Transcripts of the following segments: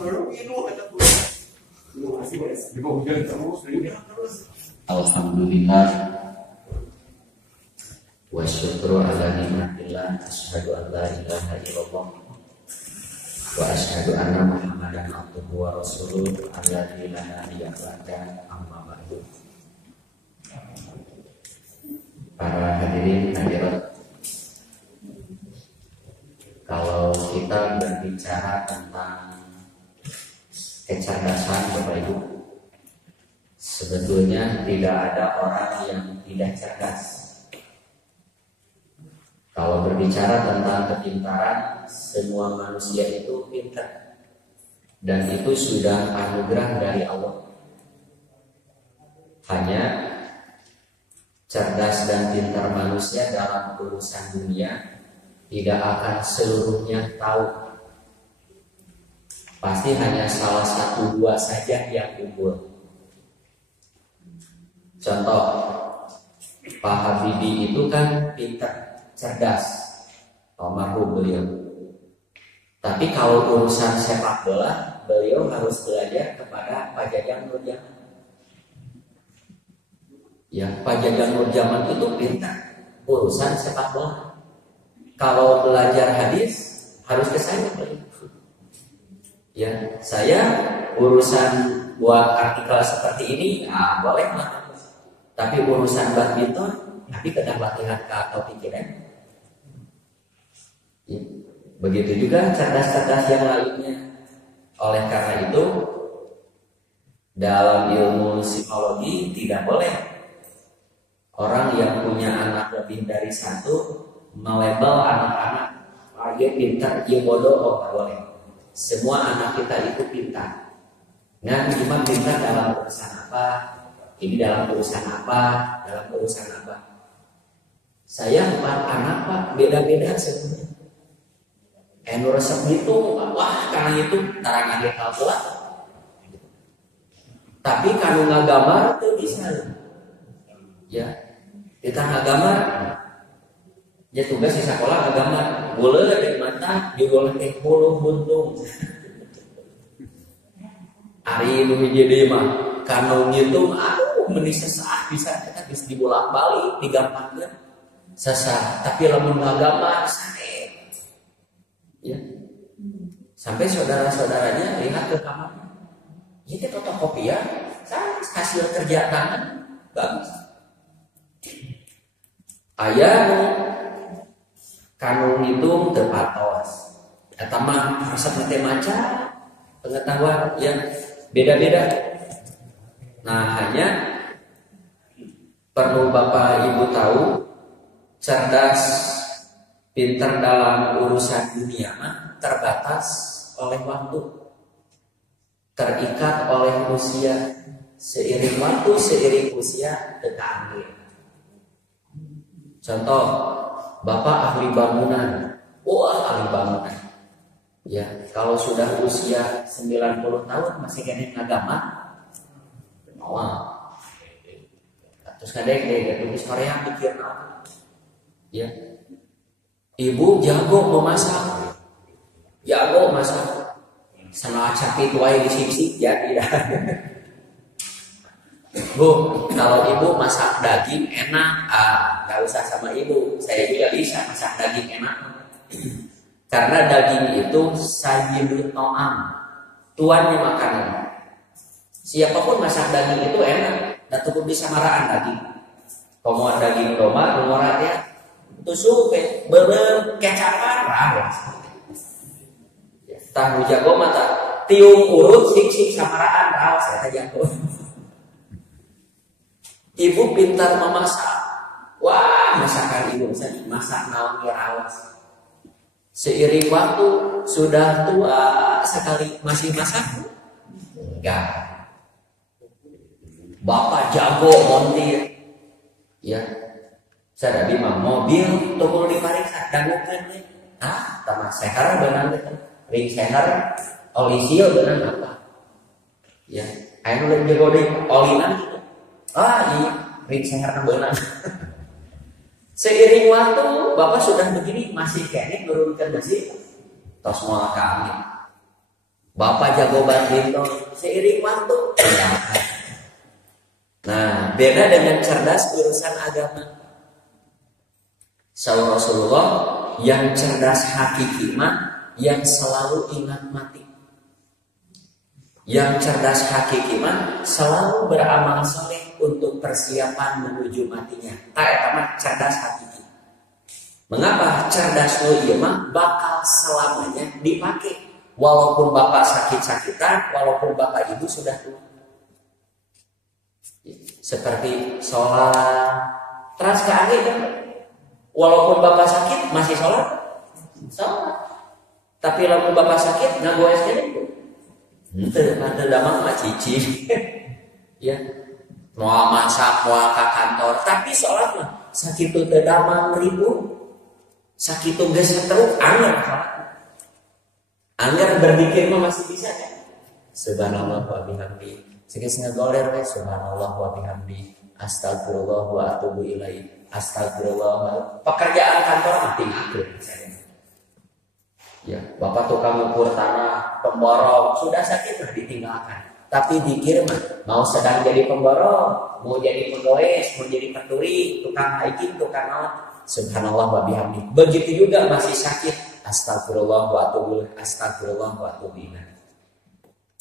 Alhamdulillah wa syukru ala nikmatillah, asyhadu an la ilaha illallah wa asyhadu anna Muhammadan abduhu wa rasuluh alladzi la nabiyya ba'da, amma ba'du. Para hadirin hadirat, kalau kita berbicara tentang kecerdasan Bapak Ibu, sebetulnya tidak ada orang yang tidak cerdas. Kalau berbicara tentang kepintaran, semua manusia itu pintar, dan itu sudah anugerah dari Allah. Hanya cerdas dan pintar manusia dalam urusan dunia tidak akan seluruhnya tahu. Pasti hanya salah satu dua saja yang unggul. Contoh, Pak Habibie itu kan pintar, cerdas, almarhum beliau. Tapi kalau urusan sepak bola, beliau harus belajar kepada Pak Jajang Nurjaman. Ya, Pak Jajang Nurjaman itu pintar urusan sepak bola. Kalau belajar hadis harus ke saya beliau. Ya, saya urusan buat artikel seperti ini, boleh lah. Tapi urusan badminton, tapi kedah latihan ke atau pikiran. Ya. Begitu juga cerdas-cerdas yang lainnya. Oleh karena itu, dalam ilmu psikologi tidak boleh orang yang punya anak lebih dari satu melabel anak-anak dia pintar, dia bodoh, nggak boleh. Semua anak kita itu pintar. Nah, cuma pintar dalam urusan apa? Ini dalam urusan apa? Dalam urusan apa? Saya 4 anak Pak, beda-beda semuanya. Resep itu, wah karena itu tarangan dia kalkulat. Tapi kalau nggak gambar itu bisa. Ya, kita nggak gambar. Ya tugas di sekolah nggak gambar. Boleh dari mata, juga oleh bulu buntung. Hari ini jadi mah, kalau ngitung, meni sesaat bisa kita bisa dibolak-balik, digampangkan sesaat. Tapi lamun nggak gambar, sakit. Ya, sampai saudara-saudaranya lihat ke kamar. Ini fotokopi ya, hasil kerja tangan bagus. Ayah kanu ngitung terpatos. Eta mah resep teh maca pengetahuan yang beda-beda. Nah, hanya perlu Bapak Ibu tahu, cerdas, pintar dalam urusan dunia mah terbatas oleh waktu, terikat oleh usia. Seiring waktu, seiring usia tertanggil. Contoh, Bapak ahli bangunan, ahli bangunan. Ya, kalau sudah usia 90 tahun masih kena ngagama, terus kadang tulis Korea pikir apa? Ya, ibu jago memasak, jago masak, sana capit wae disik-sik ya tidak. Bu, kalau ibu masak daging enak, nggak usah sama ibu, saya juga bisa masak daging enak. Karena daging itu sayyidut ta'am, tuannya makanan. Siapapun masak daging itu enak, dan cukup disamaraan daging. Kalau daging domba, ya, tusuk, belum kecapan, tahu jago mata, tiung urut, sik samaraan, saya jago. Ibu pintar memasak, wah masakan ibu misalnya masak naon rawas. Seiring waktu sudah tua sekali masih masak? Enggak. Bapak jago montir, ya. Saya bima mobil tukul dipariksa dangukeun teh. Tama seher beunang teh. Ring seher oli sil beunang apa? Ya, aya nu jago deui olinan. Iya, ring seher beunang. Seiring waktu, Bapak sudah begini masih kene nurunkan masih tos moal ka angin. Bapak jago badminton, seiring waktu tinggalkan. Nah, beda dengan cerdas urusan agama. Saur Rasulullah, yang cerdas hakiki mah yang selalu ingat mati. Yang cerdas hakiki mah selalu beramal soleh untuk persiapan menuju matinya. Tak eta mah cerdas hakiki. Mengapa cerdas nu ieu mah bakal selamanya dipakai walaupun bapak sakit-sakitan, walaupun bapak ibu sudah tua. Seperti sholat teras ke akhir kan? Walaupun bapak sakit masih sholat, tapi kalau bapak sakit nggak goes jadi ada damang mah cici, ya mau masak mau ke kantor, tapi sholat mah sakit tuh damang ribu, sakit tuh gak seteruk anggar berpikir mah masih bisa kan? Subhanallah wa bihamdi. Sekis ngagoler we subhanallah wa bihamdi. Astagfirullah wa atubu ilaih. Astagfirullah. Pekerjaan kantor mati akhir. Ya, bapak tukang ukur tanah, pemborong, sudah sakit lah ditinggalkan. Tapi dikir mah mau sedang jadi pemborong, mau jadi pegawai, mau jadi peturi, tukang hiking, tukang naon. Subhanallah wa bihamdi. Begitu juga masih sakit. Astagfirullah wa atubu ilaih. Astagfirullah wa atubu ilaih.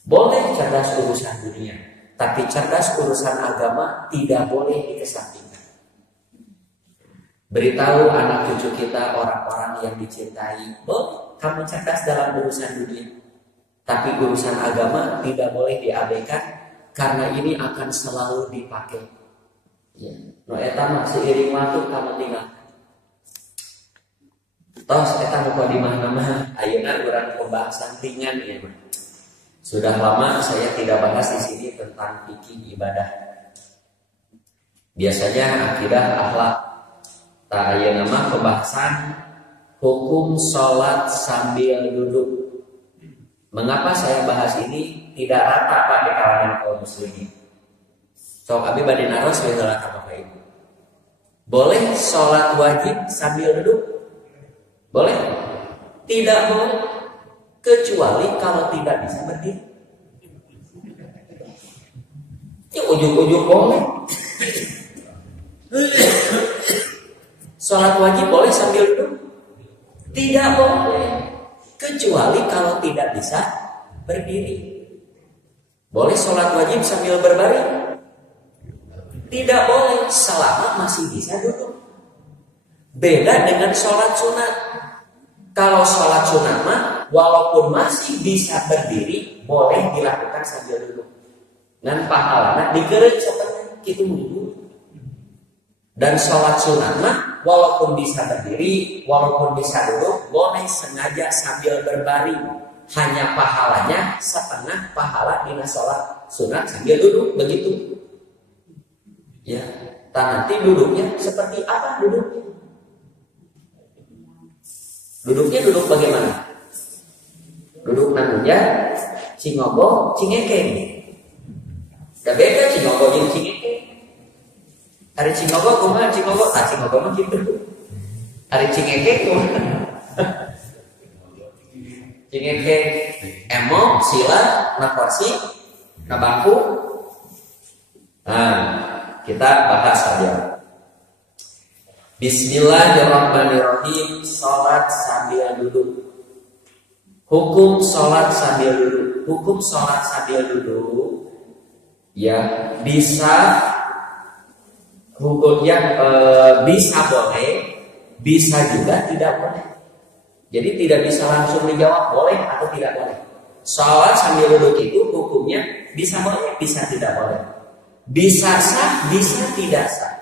Boleh cerdas urusan dunia, tapi cerdas urusan agama tidak boleh dikesampingkan. Beritahu anak cucu kita, orang-orang yang dicintai, boleh kamu cerdas dalam urusan dunia, tapi urusan agama tidak boleh diabaikan karena ini akan selalu dipakai. Ya, no eta mah seiring waktu kamu tinggal. Tos eta nu di mana-mana, ayeuna urang pembahasan ringan ya mah. Sudah lama saya tidak bahas di sini tentang fikih ibadah. Biasanya akidah akhlak. Tak aya nama pembahasan hukum sholat sambil duduk. Mengapa saya bahas ini tidak rata Pak di kalangan kaum muslimin? Sok abi bade naros baheula ka Bapak Ibu. Boleh sholat wajib sambil duduk? Boleh? Tidak boleh. Kecuali kalau tidak bisa berdiri. Ya ujuk-ujuk boleh. Sholat wajib boleh sambil duduk? Tidak boleh. Kecuali kalau tidak bisa berdiri. Boleh sholat wajib sambil berbaring? Tidak boleh selama masih bisa duduk. Beda dengan sholat sunat. Kalau sholat sunat mah walaupun masih bisa berdiri, boleh dilakukan sambil duduk. Dan pahalana dikereut seperti kitu duduk. Dan sholat sunat mah walaupun bisa berdiri, walaupun bisa duduk, boleh sengaja sambil berbaring. Hanya pahalanya setengah pahala dina sholat sunat sambil duduk, begitu. Ya, nanti duduknya seperti apa duduknya? Duduknya duduk bagaimana? Duduk namanya cingogo, cingekeng. Gak beda cingogo jeung cingekeng. Hari cingogo kumaha cingogo? Ah cingogo mah kitu. Hari cingekeng kumaha? Cingekeng emo, sila, na kursi, na bangku. Nah, kita bahas saja. Bismillahirrahmanirrahim. Salat sambil duduk. Hukum salat sambil duduk. Hukum salat sambil duduk ya bisa hukum yang bisa boleh, bisa juga tidak boleh. Jadi tidak bisa langsung dijawab boleh atau tidak boleh. Salat sambil duduk itu hukumnya bisa boleh, bisa tidak boleh. Bisa sah, bisa tidak sah.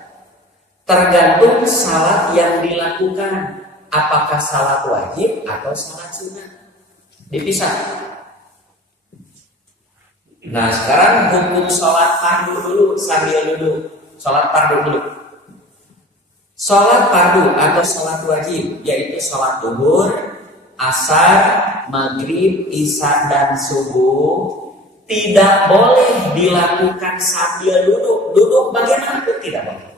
Tergantung salat yang dilakukan, apakah salat wajib atau salat sunat. Dipisah. Nah sekarang hukum salat fardu dulu sambil duduk. Salat fardu dulu. Salat fardu atau salat wajib yaitu salat zuhur, asar, maghrib, isya dan subuh tidak boleh dilakukan sambil duduk. Duduk bagaimana pun tidak boleh.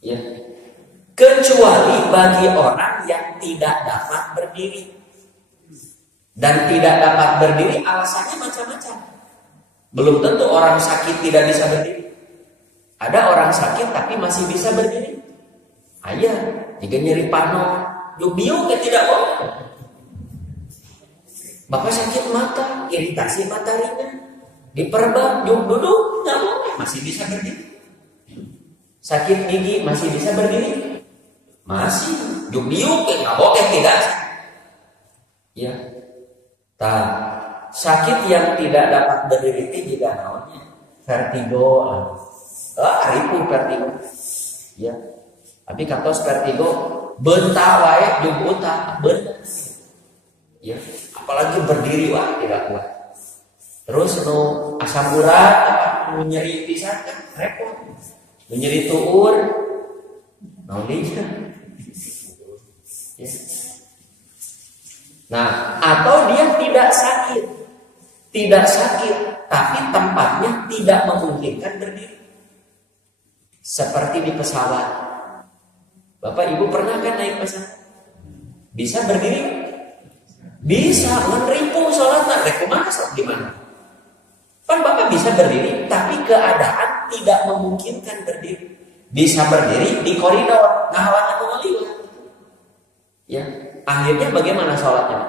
Ya. Kecuali bagi orang yang tidak dapat berdiri. Dan tidak dapat berdiri alasannya macam-macam. Belum tentu orang sakit tidak bisa berdiri. Ada orang sakit tapi masih bisa berdiri. Ayah, jika nyeri pano, biu tidak boleh. Bapak sakit mata, iritasi mata ringan, diperban, duduk, nggak boleh, masih bisa berdiri. Sakit gigi masih bisa berdiri, masih. Biu nggak boleh tidak. Ya, sakit yang tidak dapat berdiri itu juga namanya vertigo. Ribu vertigo. Ya. Tapi katos vertigo bentar wae jeung utak bener. Ya, apalagi berdiri wah tidak kuat. Terus nu asam urat nu nyeri pisan kan repot. Nu nyeri tuur naon deui. Ya. Nah, atau dia tidak sakit. Tidak sakit, tapi tempatnya tidak memungkinkan berdiri. Seperti di pesawat. Bapak Ibu pernah kan naik pesawat? Bisa berdiri? Bisa, meneripu sholat. Kumaha sholat gimana? Kan Bapak bisa berdiri, tapi keadaan tidak memungkinkan berdiri. Bisa berdiri di koridor, ngahalangan ngaliwat. Ya, akhirnya bagaimana sholatnya?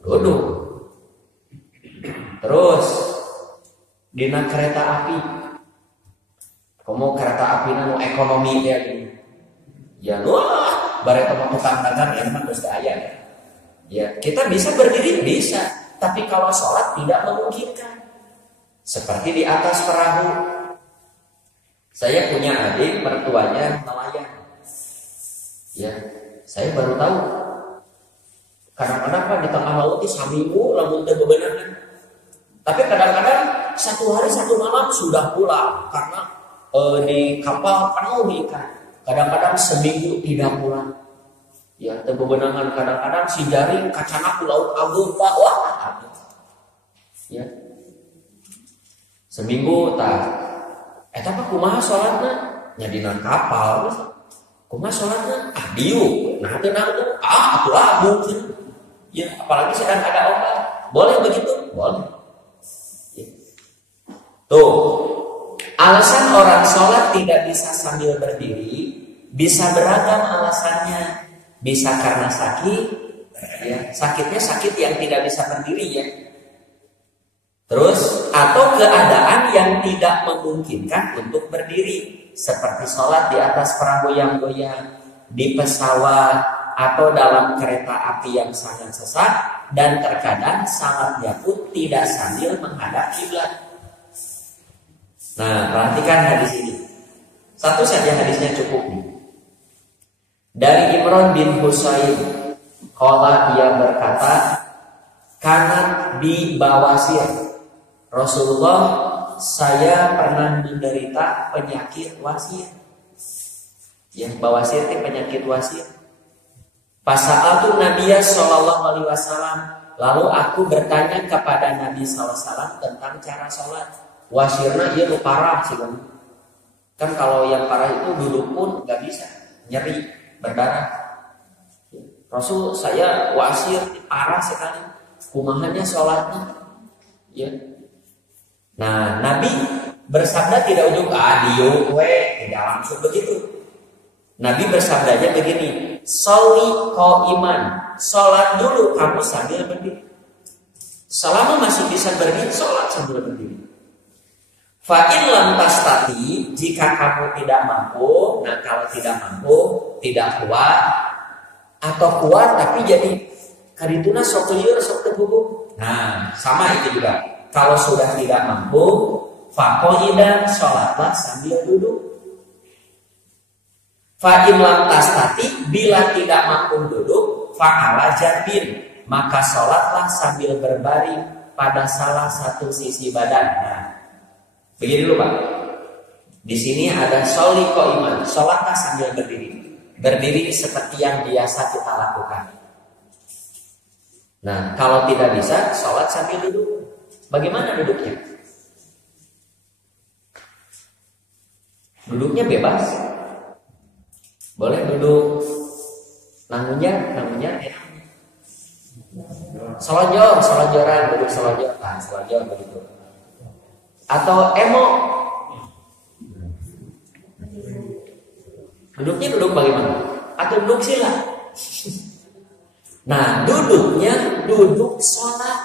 Duduk. Terus dina kereta api. Kamu kereta api nu ekonomi ya gini. Ya wah, bare temu tukang dagang ya memang geus aya ya. Ya, kita bisa berdiri bisa, tapi kalau sholat tidak memungkinkan. Seperti di atas perahu. Saya punya adik mertuanya nelayan. Ya, saya baru tahu. Kadang-kadang Pak di tengah laut itu saminggu lamun teu bebenah. Tapi kadang-kadang satu hari satu malam sudah pulang karena di kapal penuh ikan. Kadang-kadang seminggu tidak pulang. Ya, tebebenangan kadang-kadang si jaring kacana ku laut agung Pak. Wah. Ya. Seminggu tah. Eta Pak kumaha salatna? Nya dina kapal. Kumaha salatna? Diu. Nah teu nangtung. Atuh agung. Ya, apalagi sedang ada ombak. Boleh begitu? Boleh. Ya. Tuh. Alasan orang sholat tidak bisa sambil berdiri bisa beragam alasannya. Bisa karena sakit, ya, sakitnya sakit yang tidak bisa berdiri ya. Terus atau keadaan yang tidak memungkinkan untuk berdiri, seperti sholat di atas perahu yang goyang, di pesawat atau dalam kereta api yang sangat sesak, dan terkadang salatnya pun tidak sambil menghadap kiblat. Nah, perhatikan hadis ini. Satu saja hadisnya cukup nih. Dari Imran bin Husain, qala ia berkata, kanat bi bawasir. Rasulullah, saya pernah menderita penyakit wasir. Yang bawasir itu penyakit wasir. Pasa'atu Nabiya sallallahu alaihi wasallam. Lalu aku bertanya kepada Nabi sallallahu alaihi wasallam tentang cara sholat. Wasirna ia parah sih kan kalau yang parah itu duduk pun nggak bisa, nyeri, berdarah. Rasul saya wasir parah sekali, kumahannya sholatnya. Ya. Nah Nabi bersabda tidak ujung diu tidak langsung begitu. Nabi bersabdanya begini, sholli qaiman, sholat dulu kamu sambil berdiri. Selama masih bisa berdiri, sholat sambil berdiri. Fa'in lam tastati, jika kamu tidak mampu, nah kalau tidak mampu, tidak kuat, atau kuat tapi jadi karituna sok lieur sok tegugu. Nah, sama itu juga. Kalau sudah tidak mampu, faqaidan, sholatlah sambil duduk. Fa'in lam tastati, bila tidak mampu duduk, fa'ala jambin, maka sholatlah sambil berbaring pada salah satu sisi badan. Nah, begini dulu Pak. Di sini ada sholli qaiman, sholatlah sambil berdiri. Berdiri seperti yang biasa kita lakukan. Nah, kalau tidak bisa, sholat sambil duduk. Bagaimana duduknya? Duduknya bebas. Boleh duduk nangunya enak. selonjoran, duduk selonjor, selonjor begitu. Atau emo, duduknya duduk bagaimana? Atau duduk sila. Nah, duduknya duduk sholat.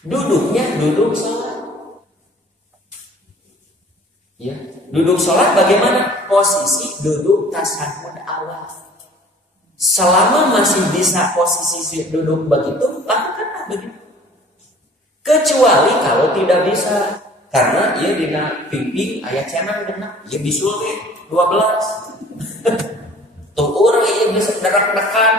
Duduknya duduk sholat. Ya, duduk sholat bagaimana? Posisi duduk tasyahud awal. Selama masih bisa posisi duduk begitu, lakukanlah begitu. Kecuali kalau tidak bisa, karena ia dina pimping ayat cenang genap, ia bisul 12. Tuh orang ia bisa derak-dekan,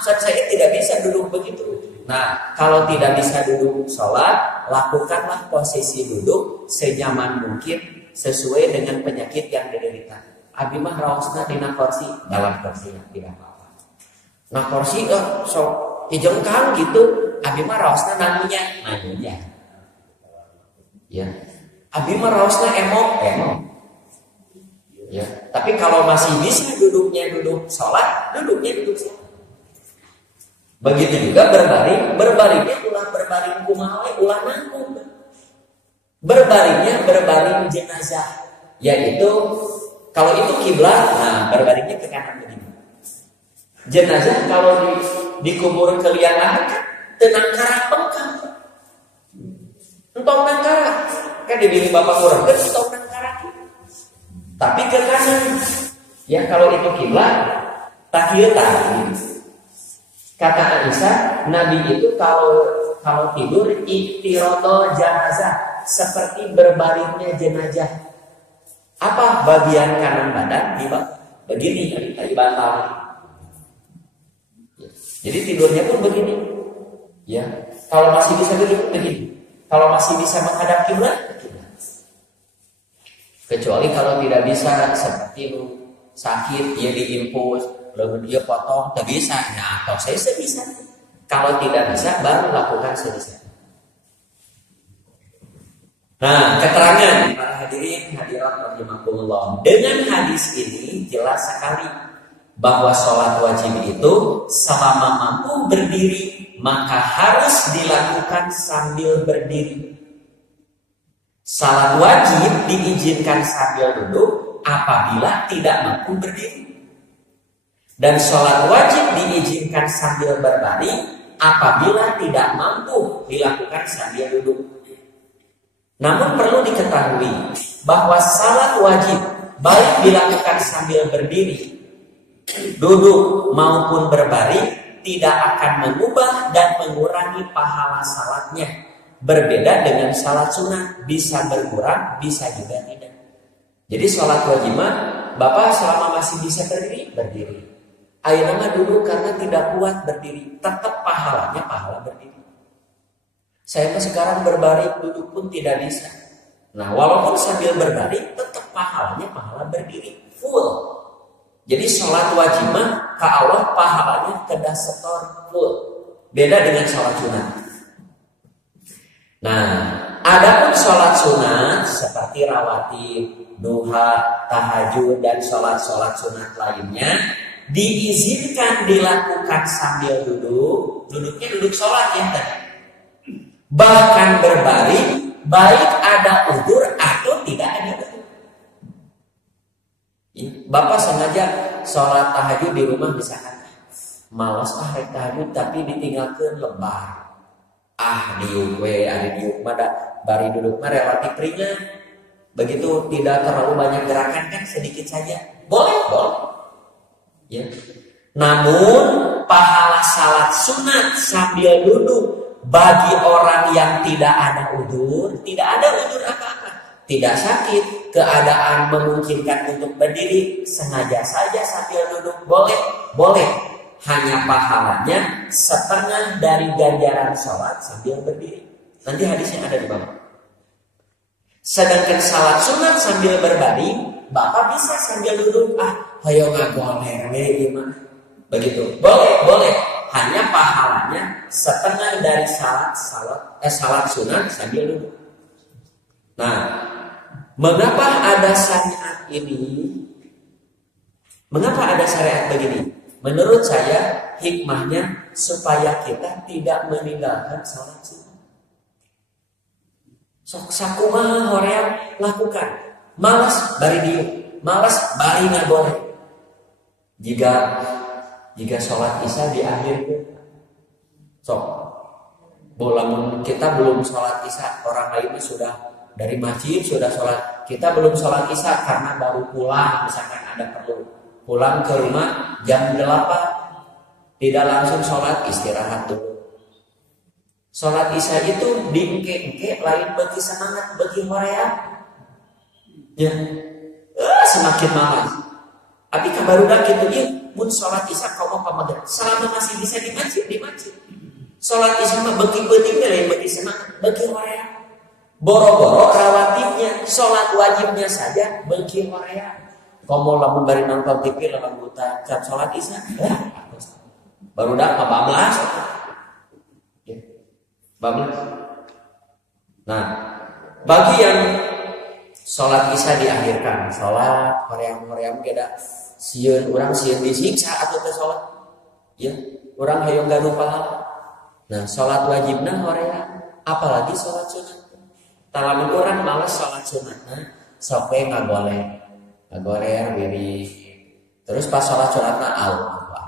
saya tidak bisa duduk begitu. Nah, kalau tidak bisa duduk sholat, lakukanlah posisi duduk senyaman mungkin sesuai dengan penyakit yang diderita. Abi mah raosna dina kursi, dalam kursi tidak apa-apa. Nah kursi so dijengkang gitu, abi mah raosna nanunya. Ya. Abi mah raosna emok. Ya, tapi kalau masih bisa duduknya duduk sholat, duduknya duduk sholat. Begitu juga berbaringnya ulah berbaring kumaha ulah nanggung. Berbaringnya berbaring jenazah, yaitu kalau itu kiblat, nah berbaringnya ke kanan begini. Jenazah kalau dikubur ke liang lahat kan tenang karak pengkang. Entong nang karak. Kan dibilang bapak kurang kan entong nang karak. Tapi ke kanan. Ya kalau itu kiblat, tahiyatan. Kata Aisyah, Nabi itu kalau tidur iktirodo jenazah, seperti berbaringnya jenazah. Apa bagian kanan badan di bawah? Begini tadi bantal. Jadi tidurnya pun begini. Ya, kalau masih bisa duduk begini. Kalau masih bisa menghadap kiblat, kecuali kalau tidak bisa seperti itu sakit, dia diinfus, lalu dia potong, tidak bisa. Nah, atau saya sebisa. Kalau tidak bisa, baru lakukan sebisa. Nah, keterangan para hadirin hadirat rahimakumullah. Dengan hadis ini jelas sekali bahwa sholat wajib itu selama mampu berdiri maka harus dilakukan sambil berdiri. Salat wajib diizinkan sambil duduk apabila tidak mampu berdiri. Dan sholat wajib diizinkan sambil berbaring apabila tidak mampu dilakukan sambil duduk. Namun perlu diketahui bahwa salat wajib baik dilakukan sambil berdiri, duduk maupun berbaring tidak akan mengubah dan mengurangi pahala salatnya. Berbeda dengan salat sunat, bisa berkurang, bisa juga tidak. Jadi salat wajib Bapak selama masih bisa berdiri, berdiri. Ayeuna duduk karena tidak kuat berdiri, tetap pahalanya pahala berdiri. Saya sekarang berbaring, duduk pun tidak bisa. Nah, walaupun sambil berbaring, tetap pahalanya pahala berdiri, full. Jadi sholat wajib ke Allah pahalanya kedah setor full. Beda dengan sholat sunat. Nah, adapun sholat sunat seperti rawatib, duha, tahajud dan sholat sunat lainnya diizinkan dilakukan sambil duduk. Duduknya duduk sholat ya tadi. Bahkan berbaring, baik ada udzur atau tidak ada udzur. Bapak sengaja sholat tahajud di rumah misalkan, malas rek tahajud tapi ditinggalkan lebar. Diuk ada diuk bari duduk relatif ringan. Begitu tidak terlalu banyak gerakan kan sedikit saja. Boleh. Ya. Namun pahala salat sunat sambil duduk bagi orang yang tidak ada udzur apa-apa, tidak sakit, keadaan memungkinkan untuk berdiri, sengaja saja sambil duduk boleh. Hanya pahalanya setengah dari ganjaran sholat sambil berdiri. Nanti hadisnya ada di bawah. Sedangkan salat sunat sambil berbaring, Bapak bisa sambil duduk. Hayo ngagoler gimana? Begitu. Boleh. Hanya pahalanya setengah dari salat sunat sambil duduk. Nah, mengapa ada syariat ini? Mengapa ada syariat begini? Menurut saya hikmahnya supaya kita tidak meninggalkan sholat sunat. Sok sakumaha hoream lakukan. Malas bari dieu, malas bari ngagoreng. Jika sholat isya di akhir sok lamun kita belum sholat isya, orang lain sudah dari masjid sudah sholat, kita belum sholat isya karena baru pulang, misalkan ada perlu pulang ke rumah jam 8, tidak langsung sholat, istirahat dulu. Sholat isya itu diengke-engke lain bagi semangat, bagi hoream ya, semakin malas. Tapi kabarudak gitu ya, mun sholat isya kau mau pamager, selama masih bisa di masjid. Sholat isya mah bagi penting lain bagi semangat, bagi hoream. Boro-boro rawatibnya, sholat wajibnya saja bagi hoream. Kau mau lamun bari nonton TV lamun buta jam sholat isya, barudak bablas. Bablas. Nah, bagi yang sholat isya diakhirkan, sholat hoream beda sieun urang sieun disiksa atau teh sholat, ya urang hayang gaduh pahala. Nah, sholat wajibna hoream, apalagi sholat sunat. Talamun urang malas sholat sunatna, sok we ngagoler wiri. Terus pas sholat sunatna Allahu Akbar.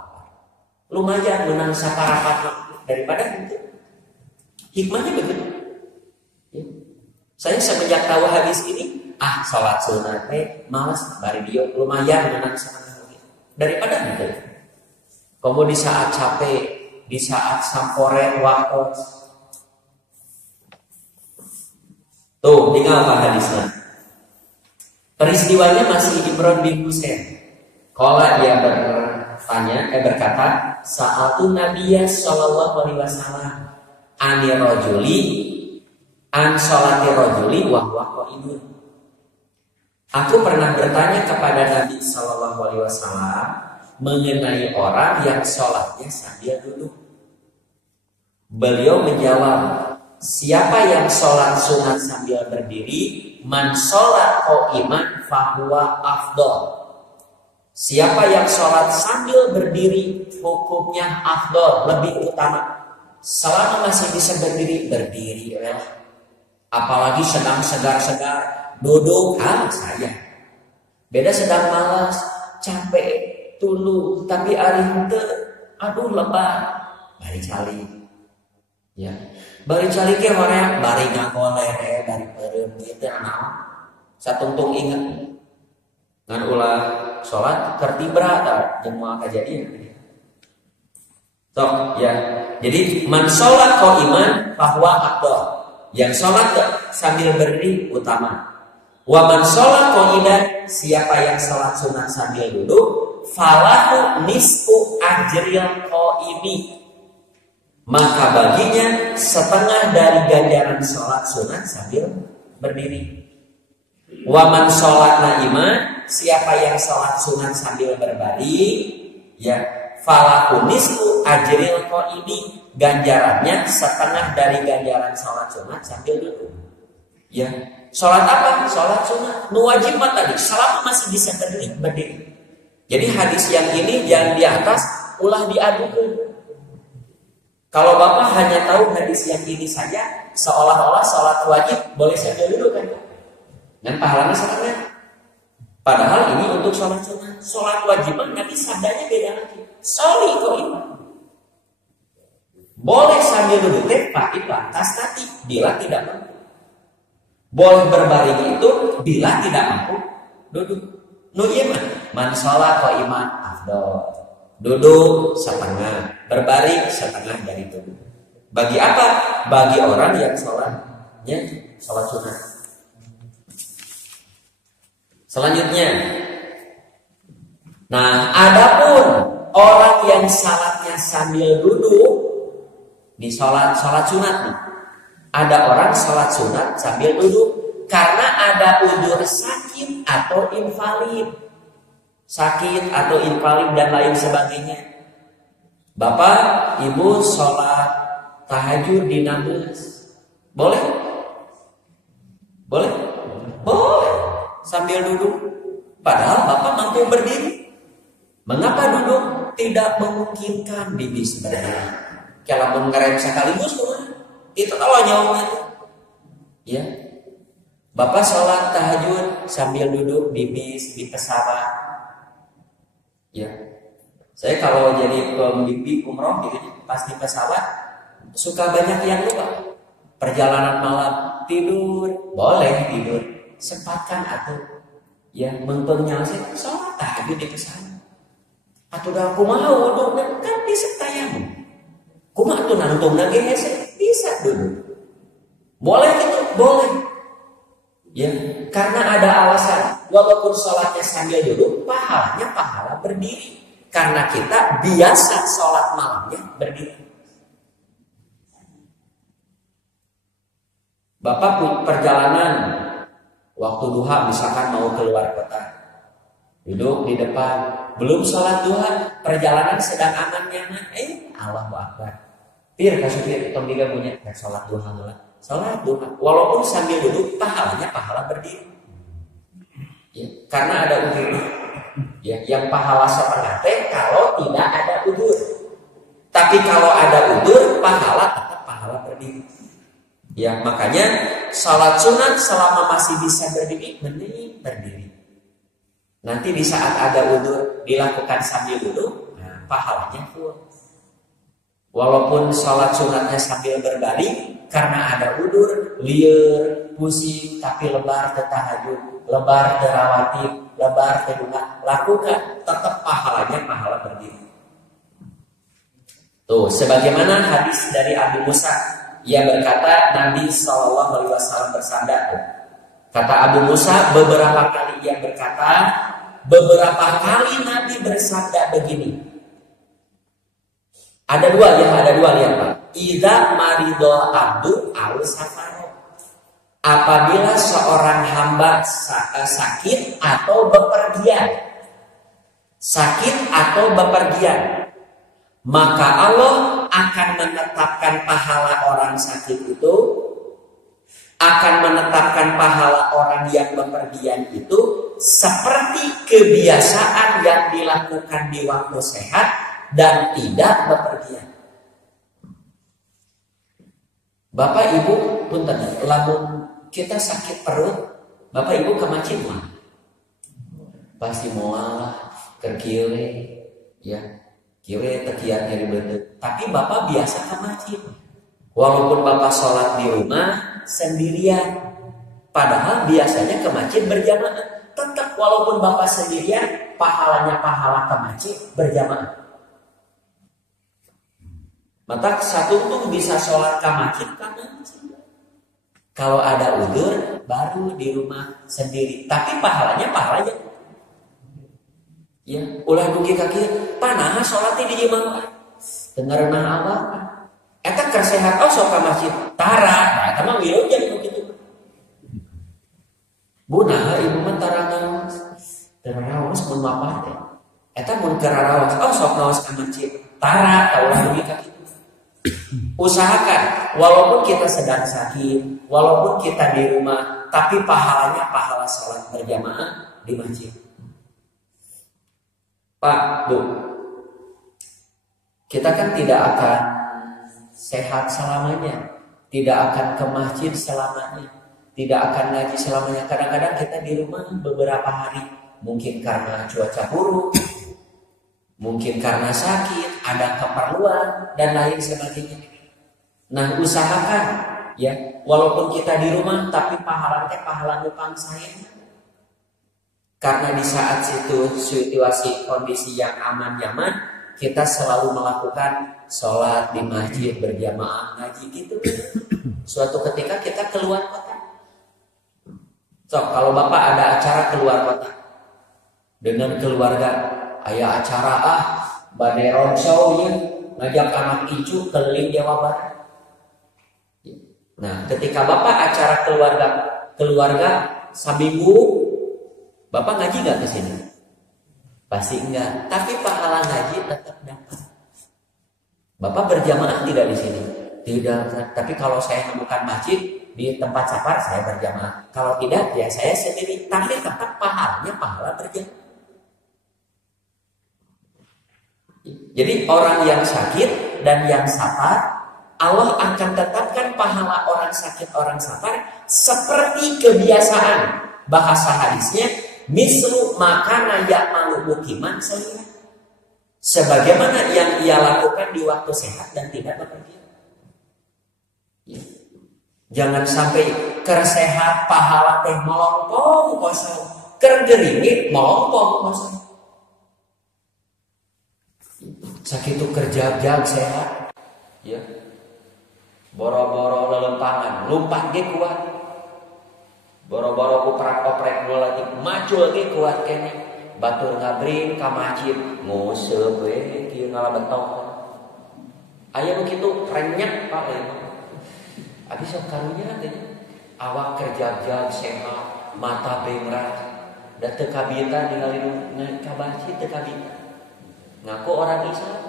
Lumayan menang saparapat daripada itu. Hikmahnya begitu. Ya. Saya semenjak tahu hadis ini, sholat sunat malas bari dieu lumayan menang semangat daripada itu. Kamu di saat capek, di saat sampore waktu. Tuh, tinggal apa hadisnya? Peristiwanya masih Imran bin Husain. Qala dia berkata, sa'altu Nabiyya sallallahu alaihi wasallam ani rajuli an sholati rajuli wa huwa qa'imun. Aku pernah bertanya kepada Nabi sallallahu alaihi wasallam mengenai orang yang sholatnya sambil duduk. Beliau menjawab, siapa yang sholat sunat sambil berdiri, man sholat qa'iman fahuwa afdol. Siapa yang sholat sambil berdiri, hukumnya afdol, lebih utama. Selama masih bisa berdiri ya. Apalagi sedang segar-segar, duduk saja. Beda sedang malas, capek, tulu, tapi ari henteu, aduh lebah, bari cali. Ya. Bari cali ge hoream, bari ngagoler, bari peureum kitu naon. Satungtung inget. Ngan ulah salat keur tibra tah jeung moal kajadian. Sok ya. Jadi man sholat qa'iman fahuwa afdal. Yang sholat sambil berdiri utama. Wa man sholat qa'idan, siapa yang sholat sunat sambil duduk, falahu nisfu ajril qa'imi. Maka baginya setengah dari ganjaran sholat sunat sambil berdiri. Wa man sholat na'iman, siapa yang sholat sunat sambil berbaring, ya falahu nisfu ajril qaimi, ganjarannya setengah dari ganjaran sholat sunat sambil duduk. Ya, sholat apa? Sholat sunat. Nu wajib mah tadi, selama masih bisa berdiri. Jadi hadis yang ini yang di atas ulah diadukan. Kalau Bapak hanya tahu hadis yang ini saja, seolah-olah sholat wajib boleh sambil duduk kan? Dan pahalanya setengah. Padahal ini untuk sholat sunat. Sholat wajib Nabi sabdanya beda lagi. Sholi qa'iman. Boleh sambil duduk fa'id lantas tati bila tidak mampu. Boleh berbaring itu bila tidak mampu duduk. Nu ieu man sholat qa'iman afdal. Duduk setengah, berbaring setengah dari duduk. Bagi apa? Bagi orang yang sholatnya sholat sunat. Selanjutnya, nah adapun orang yang salatnya sambil duduk di sholat sunat nih, ada orang sholat sunat sambil duduk karena ada udzur sakit atau invalid, dan lain sebagainya. Bapak, ibu sholat tahajud di 16, boleh? Boleh? Boleh. Sambil duduk. Padahal Bapak mampu berdiri. Mengapa duduk? Tidak memungkinkan di bis berdiri. Kalau mau ngerem sekaligus itu kalau nyawanya itu. Ya. Bapak sholat tahajud sambil duduk di bis, di pesawat. Ya. Saya kalau jadi pembimbing umroh gitu, pas di pesawat suka banyak yang lupa. Perjalanan malam tidur, boleh tidur. Sempatkan atau ya menturnya sih sholat tahajud di pesawat. Atau dah aku mau duduk kan bisa tayang. Kumaha tuh nantung lagi bisa duduk. Boleh gitu, boleh. Ya, karena ada alasan. Walaupun sholatnya sambil duduk, pahalanya pahala berdiri. Karena kita biasa sholat malamnya berdiri. Bapak perjalanan waktu duha misalkan mau keluar kota, duduk di depan, belum sholat duha, perjalanan sedang aman nyaman, Allahu Akbar. Kasupir, tong juga punya sholat duha dulu. Sholat duha, walaupun sambil duduk, pahalanya pahala berdiri. Ya, karena ada udur. Ya, yang pahala setengah teh kalau tidak ada udur. Tapi kalau ada udur, pahala tetap pahala berdiri. Ya, makanya sholat sunat selama masih bisa berdiri, mending berdiri. Nanti di saat ada udur dilakukan sambil duduk, nah, pahalanya full. Walaupun sholat sunatnya sambil berbaring, karena ada udur, liur, pusing, tapi lebar tahajud, lebar terawatib, lebar tedunga, lakukan, tetap pahalanya pahala berdiri. Tuh, sebagaimana hadis dari Abu Musa, ia berkata Nabi SAW bersabda. Kata Abu Musa, beberapa kali ia berkata, beberapa kali Nabi bersabda begini. Ada dua lihat Pak. Idza maridul abdu aw safaro. Apabila seorang hamba sakit atau bepergian. Sakit atau bepergian. Maka Allah akan menetapkan pahala orang sakit itu, akan menetapkan pahala orang yang bepergian itu seperti kebiasaan yang dilakukan di waktu sehat dan tidak bepergian. Bapak Ibu punten, lamun kita sakit perut, Bapak Ibu ke masjid mah pasti moal ke kieu ya. Kieu tekian nyeri beuteuh. Tapi Bapak biasa ke masjid. Walaupun Bapak sholat di rumah sendirian, padahal biasanya ke masjid berjamaah. Tetap walaupun Bapak sendirian, pahalanya pahala ke masjid berjamaah. Maka satu tuh bisa sholat ke masjid karena kalau ada udur baru di rumah sendiri. Tapi pahalanya ya, ulah dugi kaki panaha sholatnya di jemaah. Dengar nah apa? Eta kersehat sok ka masjid. Tara, nah eta mah wilujeng begitu. Bunaha ibu mah tara ngaos. Tara ngaos mun mapat teh. Eta mun keraraos, sok ngaos ka masjid. Tara, ulah dugi kaki. Usahakan walaupun kita sedang sakit, walaupun kita di rumah, tapi pahalanya pahala sholat berjamaah di masjid. Pak, Bu, kita kan tidak akan sehat selamanya, tidak akan ke masjid selamanya, tidak akan ngaji selamanya. Kadang-kadang kita di rumah beberapa hari, mungkin karena cuaca buruk, mungkin karena sakit, ada keperluan dan lain sebagainya. Nah, usahakan ya, walaupun kita di rumah, tapi pahala nupang saya. Karena di saat situasi kondisi yang aman nyaman, kita selalu melakukan sholat di masjid berjamaah ngaji gitu. Suatu ketika kita keluar kota. Kalau Bapak ada acara keluar kota dengan keluarga, aya acara bade roadshow ya, ngajak anak cucu keliling Jawa Barat. Nah, ketika Bapak acara keluarga seminggu, Bapak ngaji nggak ke sini? Pasti enggak. Tapi pahala ngaji tetap dapat. Bapak berjamaah tidak di sini? Tidak. Tapi kalau saya menemukan masjid di tempat safar, saya berjamaah. Kalau tidak, ya saya sendiri. Tapi tetap pahalanya pahala berjamaah. Jadi orang yang sakit dan yang sabar, Allah akan tetapkan pahala orang sakit, orang sabar seperti kebiasaan. Bahasa hadisnya, mislu makana ya'malu mukiman sahihan. Sebagaimana yang ia lakukan di waktu sehat dan tidak bepergian. Ya. Jangan sampai kersehat pahala teh melompong kosong, kergeringit melompong kosong. Sakit itu kerja jag sehat. Ya. Boro-boro lelempangan, lumpat ge kuat. Boro-boro kuprak-oprek nu lagi macul ge kuat keneh. Batur ngabring ka masjid nguseup we kieu ngalabetok. Aya nu kitu renyek Pak ya. Abi sok karunya teh awak kerja jag sehat, mata bengrang, da teu kabita ningali nu ka masjid teu kabita. Ngaku orang Islam.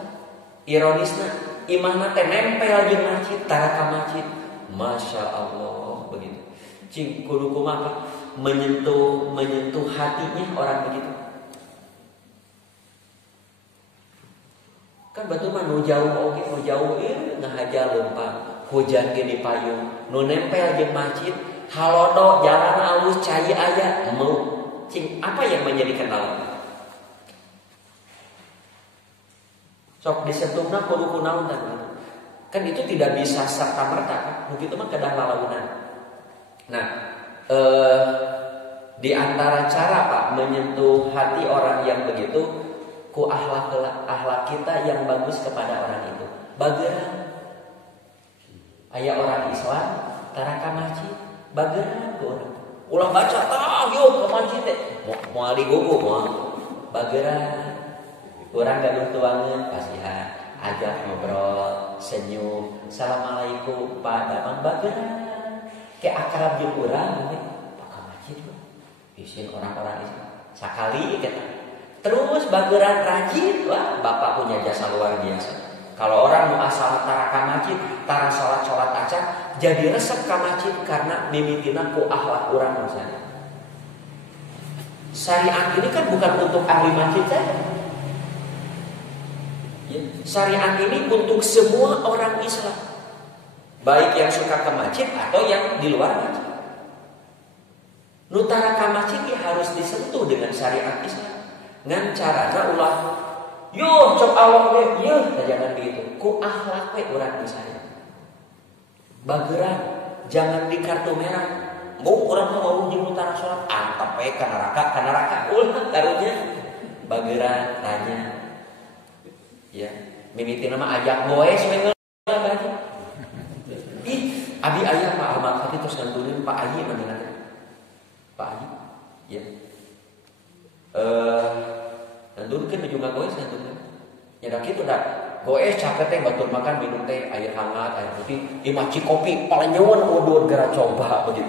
Ironisna imahna teh nempel jeung masjid, tara ka masjid. Masya Allah begitu. Cing kudu kumaha menyentuh hatinya orang begitu. Kan batu mah nu jauh oge, nu jauh ieu ngahaja leumpang, hujan ge di payung, nu nempel jeung masjid, halodo jalan alus cai aya, mau cing apa yang menjadikan lawan? Sok disentuhna kudu kunaon tah. Kan itu tidak bisa serta merta kan, begitu mah kedah lalaunan. Nah, di antara cara Pak menyentuh hati orang yang begitu ku akhlak kita yang bagus kepada orang itu. Bageran. Aya orang Islam tara ka masjid, bageran ku urang. Ulah baca tah yuk ka masjid teh. Moal digugu moal. Bageran. Urang gaduh tuangeun pasihan, ajak ngobrol, senyum, assalamualaikum Pak, damang bageran. Ke akrab jeung urang ge, Pak ka masjid we. Isin orang-orang Islam. Sakali kita. Terus bageran rajin, wah Bapak punya jasa luar biasa. Kalau orang mau asal tara ka masjid, tara salat acak, jadi resep ka masjid karena mimitina ku akhlak urang misalnya. Syariat ini kan bukan untuk ahli masjid saja. Ya, syariat ini untuk semua orang Islam, baik yang suka ke masjid atau yang di luar masjid. Nutara ka masjid ya harus disentuh dengan syariat Islam. Ngan carana ulah yo cok awak we ieu jangan begitu ku akhlak we urang misalnya bageran jangan di kartu merah mau urang mau jeung utara salat antep we ka neraka ulah karunya bageran tanya ya mimitina mah ajak goes we ngeulah ih abi aya Pak Ahmad Fatih terus nganturin Pak Ayi mana Pak Ayi ya nandurkeun menuju ngagoes nandurkeun. Nya da kitu da goes capek teh batur makan minum teh air hangat, air putih, ieu mah kopi paling nyeuweun udud gara coba begitu.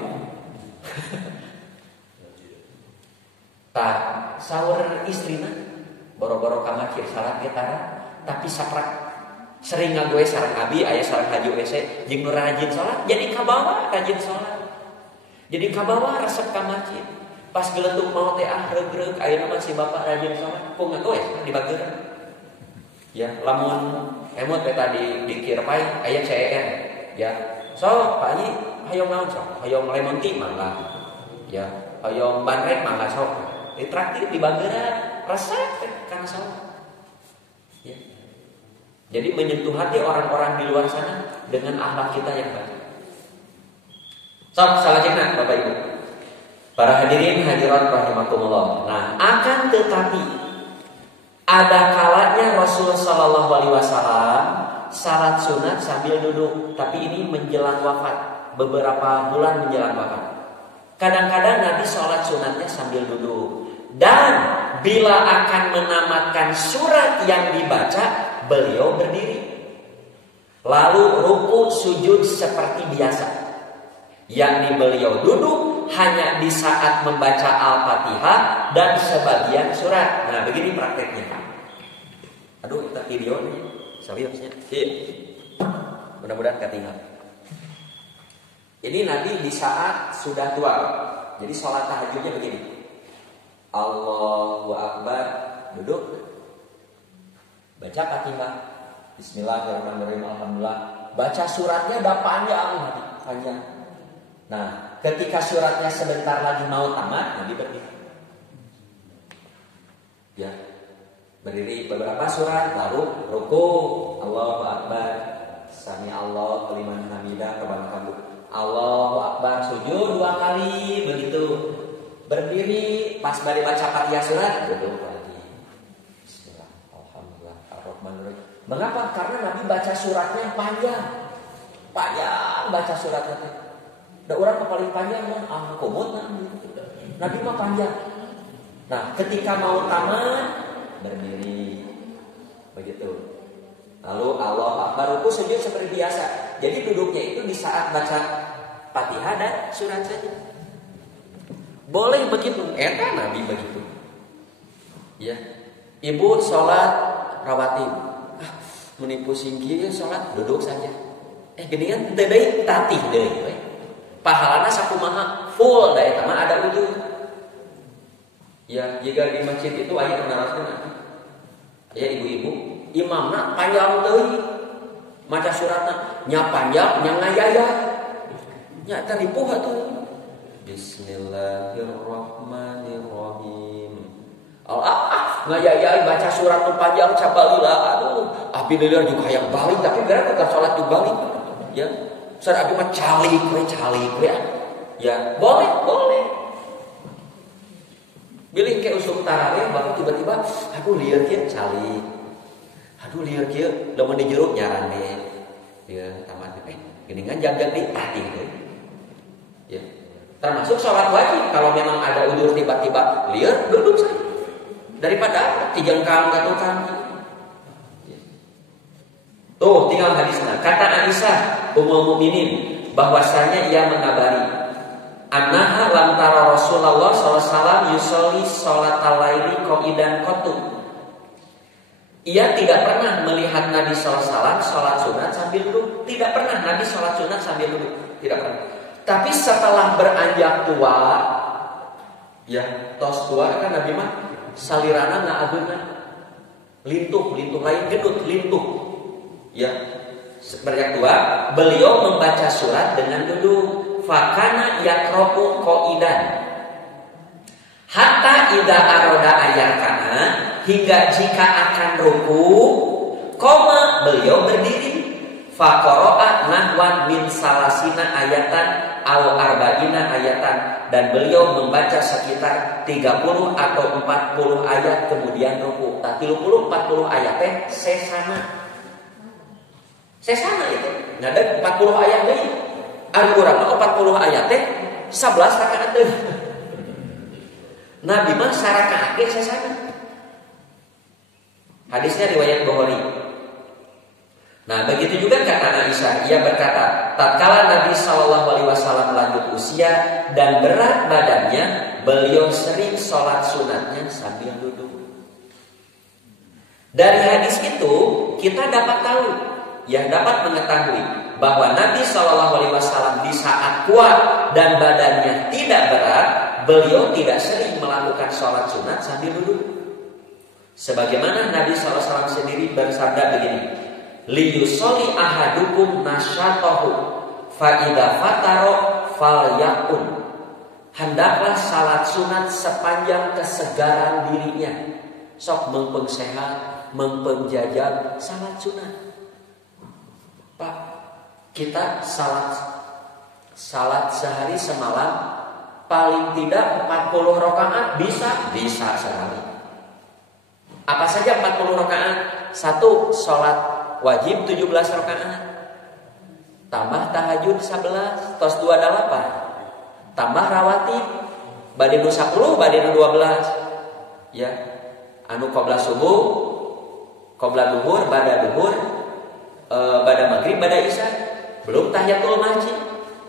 Tah saur istrina boro-boro ka masjid salat ge tara, tapi saprak sering ngagoes sareng abi aya sareng haji WC jeung nu rajin salat jadi kabawa rajin salat. Jadi kabawa resep ka masjid. Pas geletuk mau teh reug-reug ayeuna mah si bapak rajin salat ku ngagoes di bageran. Ya, lamun emot teh tadi dikir pai aya CEN. Ya. So, Pak Haji, hayong naon sok? Hayong lemon tea mangga. Ya, hayong banrek mangga sok. Ditraktir di bageran, resep teh kana salat. Ya. Jadi menyentuh hati orang-orang di luar sana dengan akhlak kita yang baik. Sok, salajengna Bapak Ibu. Para hadirin hadirat rahimakumullah. Nah, akan tetapi ada kalanya Rasulullah Shallallahu Alaihi Wasallam salat sunat sambil duduk, tapi ini menjelang wafat, beberapa bulan menjelang wafat. Kadang-kadang Nabi sholat sunatnya sambil duduk, dan bila akan menamatkan surat yang dibaca, beliau berdiri, lalu ruku sujud seperti biasa, yakni beliau duduk hanya di saat membaca Al-Fatihah dan sebagian surat. Nah, begini prakteknya. Aduh, kita video nih. Seriusnya. Mudah-mudahan ketinggalan. Ini Nabi di saat sudah tua. Jadi sholat tahajudnya begini. Allahu Akbar, duduk. Baca Fatihah, Bismillahirrahmanirrahim, alhamdulillah. Baca suratnya udah panjang, panjang. Nah, ketika suratnya sebentar lagi mau tamat, Nabi berdiri. Ya, berdiri beberapa surat, lalu ruku, Allahu Akbar, Sami Allah liman hamidah, rabbana hamdu, Allahu Akbar, sujud 2 kali, begitu. Berdiri, pas bari baca Fatihah surat, duduk lagi. Bismillah, alhamdulillah, ar-rahmanir rahim. Mengapa? Karena Nabi baca suratnya panjang. Panjang baca suratnya. Da urang paling panjang mah kumut Nabi mah panjang. Nah, ketika mau tamat berdiri begitu. Lalu Allah Akbar, ruku sujud seperti biasa. Jadi duduknya itu di saat baca Fatihah dan surat saja. Boleh begitu. Eta Nabi begitu. Ya. Ibu sholat rawatib. Menipu singki sholat duduk saja. Geningan teu deui tatih deui. Pahalana sakumaha full da eta mah ada ujung. Ya, jika di masjid itu aya naraskeun ya ibu-ibu, imamna panjang deui. Maca suratna nya panjang nya ngayaya. Nya eta ripuh atuh. Bismillahirrahmanirrahim. Ngayaya baca surat nu panjang cabalila. Aduh, abi deuleur juga hayang balik tapi gara tetap salat juga balik. Ya. Ustaz abi mah calik we. Ya, boleh. Biling ke usum tarawih baru tiba-tiba aduh lieur kieu calik. Aduh lieur kieu lamun di jeruk nyarane. Ya, tamat geuningan jag-jag di ati teh. Ya. Termasuk sholat wajib kalau memang ada ujur tiba-tiba lieur duduk saja. Daripada tijengkang gatukang. Ya. Tuh, tinggal hadisnya. Kata Aisyah Ummul Mukminin bahwasanya ia mengabari annaha lam tara Rasulullah sallallahu alaihi wasallam yusolli sholatal laili qaidan qattu. Ia tidak pernah melihat Nabi sallallahu alaihi wasallam salat sunat sambil duduk. Tidak pernah Nabi salat sunat sambil duduk. Tidak pernah. Tapi setelah beranjak tua, ya tos tua kan Nabi mah salirana ngaageungan. Lintuh lain gedut lintuh. Ya, beranjak tua, beliau membaca surat dengan duduk. Fakana yakroku qaidan hatta idza aroda ayakana, hingga jika akan ruku koma beliau berdiri. Faqara'a nahwan min salasina ayatan aw arba'ina ayatan, dan beliau membaca sekitar 30 atau 40 ayat kemudian ruku. 30 40 ayat teh sesana itu ngadeg 40 ayat deui. Ari urang mah 40 ayat teh 11 rakaat deui. Nabi mah sarakaat ge sesana. Hadisnya riwayat Bukhari. Nah, begitu juga kata Aisyah, ia berkata, tatkala Nabi sallallahu alaihi wasallam lanjut usia dan berat badannya, beliau sering sholat sunatnya sambil duduk. Dari hadis itu kita dapat tahu, dapat mengetahui bahwa Nabi sallallahu alaihi wasallam di saat kuat dan badannya tidak berat, beliau tidak sering melakukan sholat sunat sambil duduk. Sebagaimana Nabi sallallahu alaihi wasallam sendiri bersabda begini, liyusolli ahadukum nasyatahu fa idza fataro falyakun. Hendaklah salat sunat sepanjang kesegaran dirinya. Sok mempeng sehat, mempeng jajal salat sunat. Pak, kita salat sehari semalam paling tidak 40 rakaat bisa sehari. Apa saja 40 rakaat? 1 salat wajib 17 rakaat. Tambah tahajud 11, tos 28. Tambah rawatib bade nu 10, bade nu 12. Ya. Anu qabla subuh, qabla duhur, bada duhur, bada maghrib, bada isya. Belum tahiyatul masjid,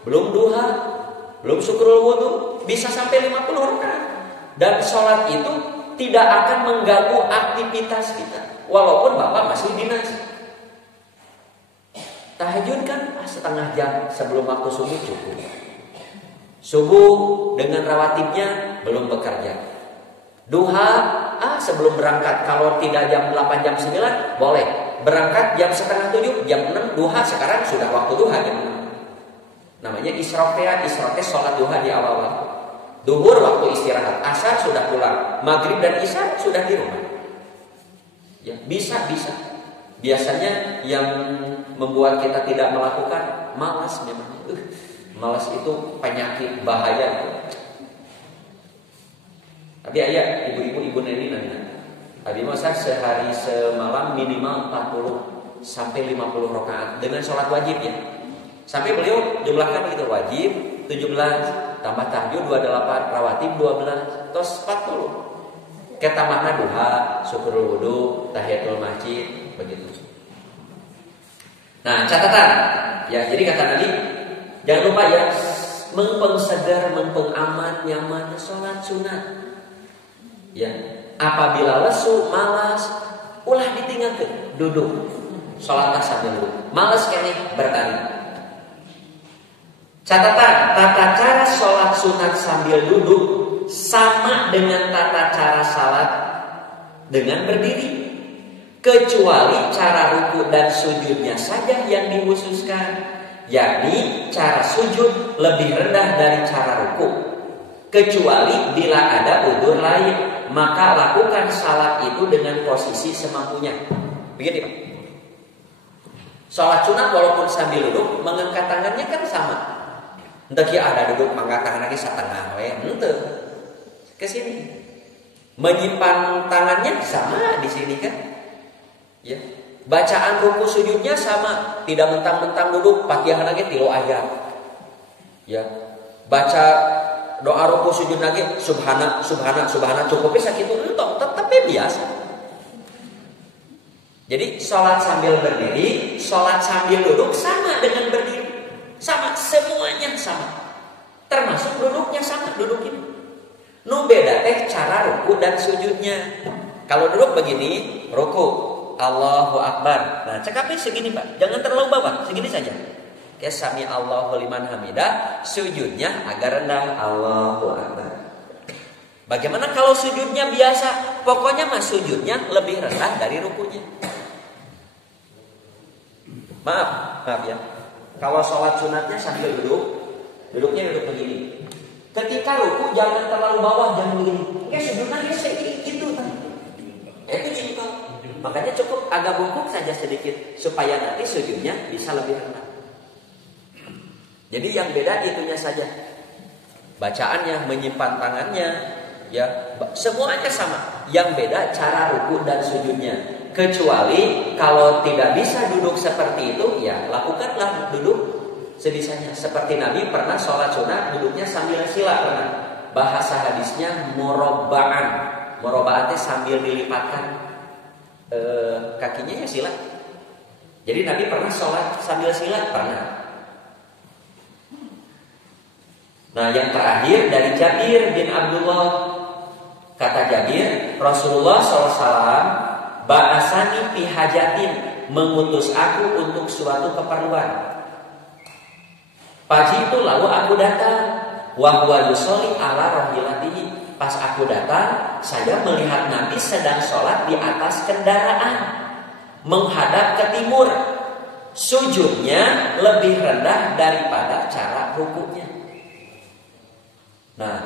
belum duha, belum syukrul wudu, bisa sampai 50 rakaat. Dan sholat itu tidak akan mengganggu aktivitas kita, walaupun Bapak masih dinas. Tahajud kan setengah jam sebelum waktu subuh cukup. Subuh dengan rawatibnya belum bekerja. Duha sebelum berangkat. Kalau tidak jam 8 jam 9 boleh. Berangkat jam setengah 7, jam 6 duha. Sekarang sudah waktu duha jam 6. Namanya isyraq sholat duha di awal waktu. Duhur waktu istirahat, asar sudah pulang, maghrib dan isya sudah di rumah. Ya, bisa. Biasanya yang membuat kita tidak melakukan malas memang. Malas itu penyakit bahaya. Tapi ayah ibu neni nanya, Abi masa sehari semalam minimal 40 sampai 50 rakaat dengan sholat wajib ya. Sampai beliau jumlahkan begitu, wajib 17 tambah tahajud 28, rawatib 12, terus 40. Ketamahna duha, syukurul wudu, tahiyatul masjid, begitu. Nah, catatan. Ya, jadi kata Nabi, jangan lupa ya, mempeng segar, mempeng aman, nyaman, sholat sunat. Ya, apabila lesu, malas, ulah ditinggalkan, duduk. Sholat sambil duduk. Malas kene berbaring. Catatan, tata cara sholat sunat sambil duduk sama dengan tata cara sholat dengan berdiri, kecuali cara ruku dan sujudnya saja yang dihususkan, yakni cara sujud lebih rendah dari cara ruku, kecuali bila ada udzur lain, maka lakukan salat itu dengan posisi semampunya. Begitu Pak. Sholat sunat walaupun sambil duduk, mengangkat tangannya kan sama. Entah kia ada duduk angkat tangan lagi setengah ente ke sini. Menyimpan tangannya sama di sini kan? Ya. Bacaan ruku sujudnya sama, tidak mentang-mentang duduk Fatihah lagi 3 ayat. Ya. Baca doa ruku sujud lagi subhana cukupnya sakitu entok, tetapnya biasa. Jadi sholat sambil berdiri, sholat sambil duduk sama dengan berdiri. Sama, semuanya sama. Termasuk duduknya sama, duduk ini. Nu beda cara ruku dan sujudnya. Kalau duduk begini, ruku, Allahu Akbar. Nah, cekapnya segini Pak, jangan terlalu bawah, segini saja. Kayak sami Allahu liman hamidah, sujudnya agak rendah, Allahu Akbar. Bagaimana kalau sujudnya biasa? Pokoknya mah sujudnya lebih rendah dari rukunya. Maaf ya. Kalau sholat sunatnya sambil duduknya duduk begini. Ketika ruku jangan terlalu bawah, jangan begini. Sujudnya dia sedikit gitu kan. Itu jengkol. Makanya cukup agak bungkuk saja sedikit supaya nanti sujudnya bisa lebih rendah. Jadi yang beda itunya saja. Bacaannya, menyimpan tangannya, ya semuanya sama. Yang beda cara ruku dan sujudnya. Kecuali kalau tidak bisa duduk seperti itu, ya lakukanlah duduk sebisanya. Seperti Nabi pernah sholat sunat duduknya sambil sila pernah. Bahasa hadisnya murabba'an. Murabba'atnya sambil dilipatkan kakinya ya sila. Jadi Nabi pernah sholat sambil sila pernah. Nah yang terakhir dari Jabir bin Abdullah, kata Jabir, Rasulullah SAW ba'asani fi hajatin, mengutus aku untuk suatu keperluan. Pagi itu lalu aku datang, wa huwa yusolli ala rahilatihi. Pas aku datang, saya melihat Nabi sedang sholat di atas kendaraan, menghadap ke timur. Sujudnya lebih rendah daripada cara rukunya. Nah,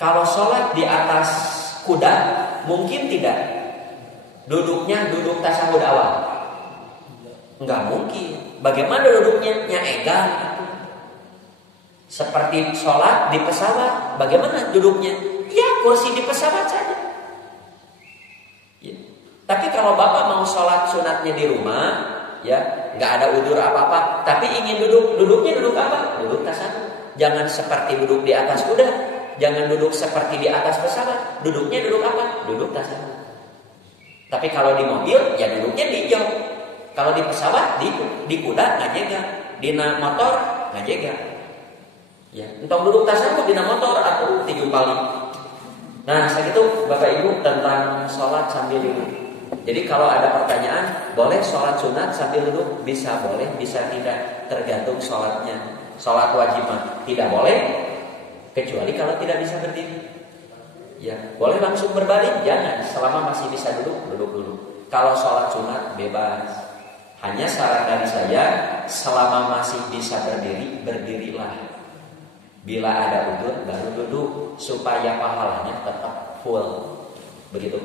kalau sholat di atas kuda mungkin tidak. Duduknya duduk tasahud awal, enggak mungkin. Bagaimana duduknya? Egang. Seperti sholat di pesawat, bagaimana duduknya? Ya kursi di pesawat saja. Ya. Tapi kalau bapak mau sholat sunatnya di rumah, ya nggak ada udzur apa-apa, tapi ingin duduknya duduk apa? Duduk tasahud. Jangan seperti duduk di atas kuda, jangan duduk seperti di atas pesawat. Duduknya duduk apa? Duduk tasahud. Tapi kalau di mobil, ya duduknya di jauh. Kalau di pesawat, di kuda nggak jaga, di motor nggak jaga. Ya, entong duduk tasawuf di motor atau 3 kali. Nah, segitu Bapak Ibu tentang sholat sambil duduk. Jadi kalau ada pertanyaan, boleh sholat sunat sambil duduk? Bisa boleh, bisa tidak, tergantung sholatnya. Sholat wajib tidak boleh, kecuali kalau tidak bisa berdiri. Ya, boleh langsung berbaring, jangan. Selama masih bisa duduk, duduk dulu. Kalau sholat sunat bebas. Hanya saran dari saya, selama masih bisa berdiri, berdirilah. Bila ada udur, baru duduk supaya pahalanya tetap full. Begitu.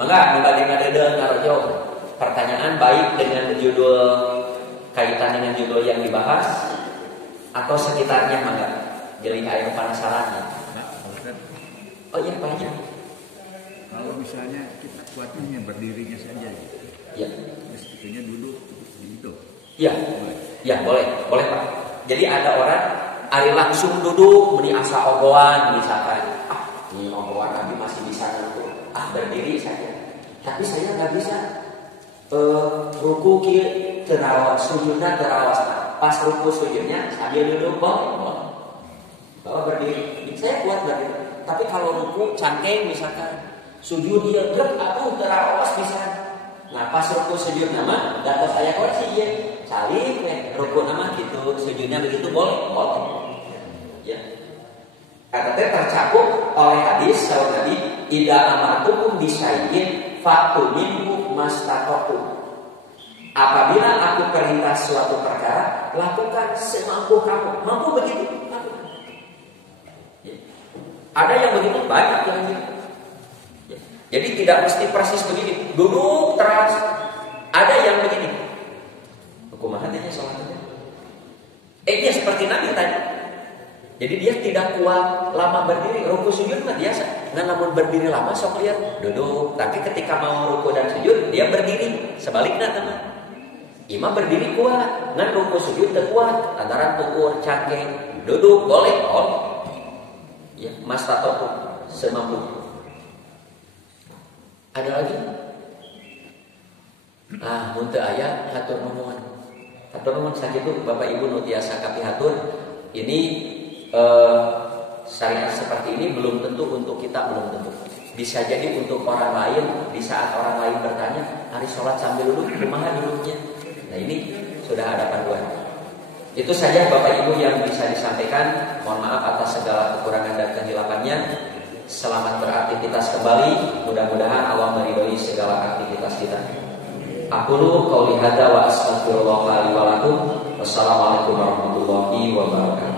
Maka membandingkan dedeng ngarojo. Pertanyaan baik dengan judul kaitan dengan judul yang dibahas atau sekitarnya mangga. Jadi ayo penasarannya. Oh iya banyak. Kalau misalnya kita kuatnya berdirinya saja gitu. Ya. Mestinya duduk gitu. Ya. Ya boleh Pak. Jadi ada orang hari langsung duduk meni asa ogoan misalkan. Ini ogoan kami masih bisa duduk. Berdiri saja. Tapi saya nggak bisa. Ruku kieu terawat, sujudnya terawat. Pas ruku sujudnya sambil duduk boleh. Bawa berdiri. Saya kuat berdiri. Tapi kalau ruku cangkeng misalkan sujud dia grek atuh terawas bisa. Nah pas ruku sujud nama dapat saya koreksi ya. Cari ruku nama gitu sujudnya begitu boleh. Ya. Kata tercakup oleh hadis sahabat Nabi, idza amartukum bisyai'in fa'tu minhu mastaqatu. Apabila aku perintah suatu perkara, lakukan semampu kamu. Mampu begitu? Ada yang begitu, banyak yang begitu. Jadi tidak mesti persis begini, duduk terus. Ada yang begini. Kumaha teh salatnya? Dia seperti Nabi tadi. Jadi dia tidak kuat lama berdiri, ruku sujud mah biasa. Nah, namun berdiri lama sok lihat duduk. Tapi ketika mau ruku dan sujud, dia berdiri. Sebaliknya teman. Imam berdiri kuat, ngan ruku sujud teu kuat, antara tukur, cangkeng, duduk boleh. Ya, mas tatoku semampu. Ada lagi? Muntah ayah hatur nuhun. Hatur nuhun sakitu Bapak Ibu nu tiasa kapihatur. Ini syariat seperti ini belum tentu untuk kita, belum tentu. Bisa jadi untuk orang lain, di saat orang lain bertanya, hari sholat sambil duduk, kumaha duduknya? Nah ini sudah ada panduan. Itu saja Bapak Ibu yang bisa disampaikan. Mohon maaf atas segala kekurangan dan kehilafannya. Selamat beraktivitas kembali. Mudah-mudahan Allah meridhoi segala aktivitas kita. Aqulu qouli hadza wa astaghfirullah li wa lakum. Wassalamualaikum warahmatullahi wabarakatuh.